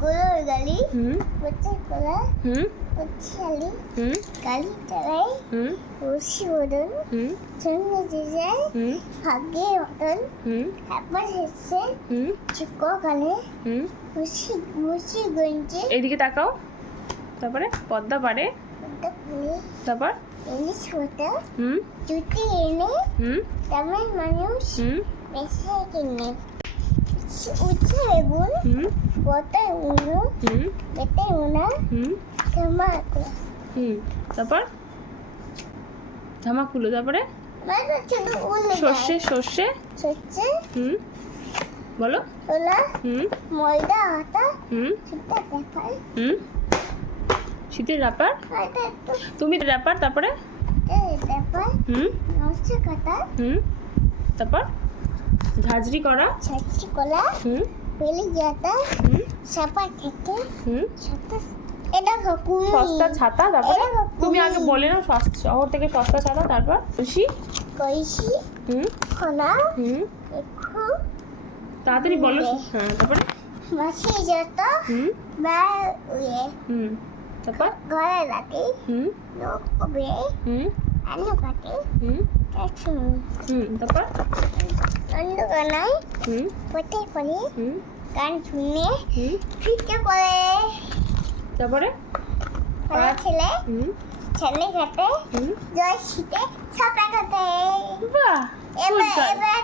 গরুর গালি হচ্ছে কলা হচ্ছে আলি গালি চালাই রশি বদন সঙ্গে যায় ভাগ্যে বদন তারপর হচ্ছে চিকো কালে মুসি গঞ্জে এদিকে তাকাও তারপরে পদ্মা পারে তারপর ইলিশ হতো জুতি এনে তেমন মানুষ মেশে কিনে উচ্ছে বেগুন বতায় উনো বেতে উনা ধামাকুলো তারপর ধামাকুলো তারপরে সর্ষে সর্ষে সর্ষে বলো ছোলা ময়দা আটা সেটা দেখায় শীতের র্যাপার তুমি র্যাপার তারপরে ব্যাপার নষ্ট কাটা তারপর ঝাঁঝরি করা ছাঁচি কলা বেলি জাতা সাপা থেকে সাপা এটা সস্তা ছাতা তারপরে তুমি আগে বলে নাও শহর থেকে সস্তা ছাতা তারপর কইছি খোলা একটু তাড়াতাড়ি বলো হ্যাঁ তারপরে মাছি জাতা বা উয়ে তারপর ঘরে রাখি লোক হবে আলু কাটে তারপর অন্ধকানাই পথে পড়ে গান শুনে ফিকে পড়ে তারপরে পাড়া ছেলে ছেলে ঘাটে জয় শীতে ছাপা ঘাটে বাহ এবার